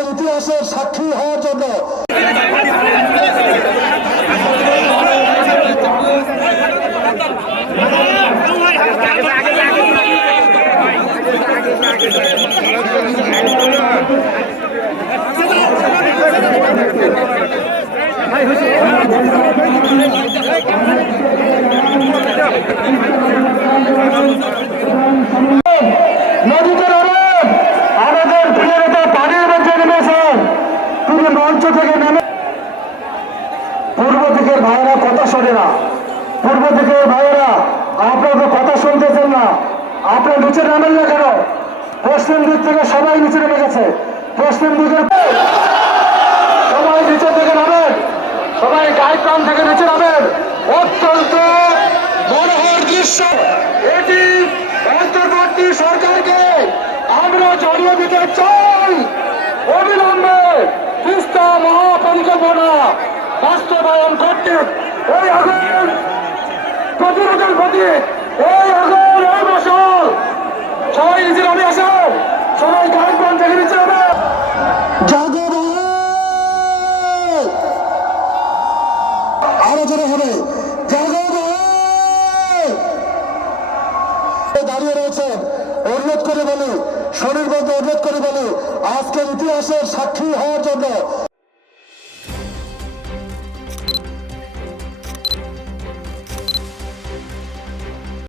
আজকের ইতিহাসের সাক্ষী হওয়ার জন্য নদীতে আমাদের প্রিয় নেতা পানির মধ্যে নেমেছেন। তিনি মঞ্চ থেকে নেমে পূর্ব দিকের ভাইয়েরা কথা শোনে না। পূর্ব দিকের ভাইয়েরা আপনাদের কথা শুনতেছেন না। আপনার নিচে নামেন না কেন? পশ্চিম দিক থেকে সবাই নিচে নেমে গেছে। পশ্চিম দিকের সবাই নিচে থেকে নামেন, সবাই গায়ে প্রাণ থেকে নিচে নামেন। অত্যন্ত মনোহর দৃশ্য এটি। অন্তর্বর্তী সরকারকে আমরা জানিয়ে দিতে চাই, অবিলম্বে তিস্তা মহাপরিকল্পনা বাস্তবায়ন করতে এই আগুন প্রতিরোধের প্রতি এই আগুন এই মশাল সবাই নিচে নামে আসেন, সবাই গায়ে প্রাণ থেকে নিচে নামে। আরো জোরে হবে, দাঁড়িয়ে রয়েছেন। অনুরোধ করে বলি, শরীর বলতে অনুরোধ করে বলি, আজকের ইতিহাসের সাক্ষী হওয়ার জন্য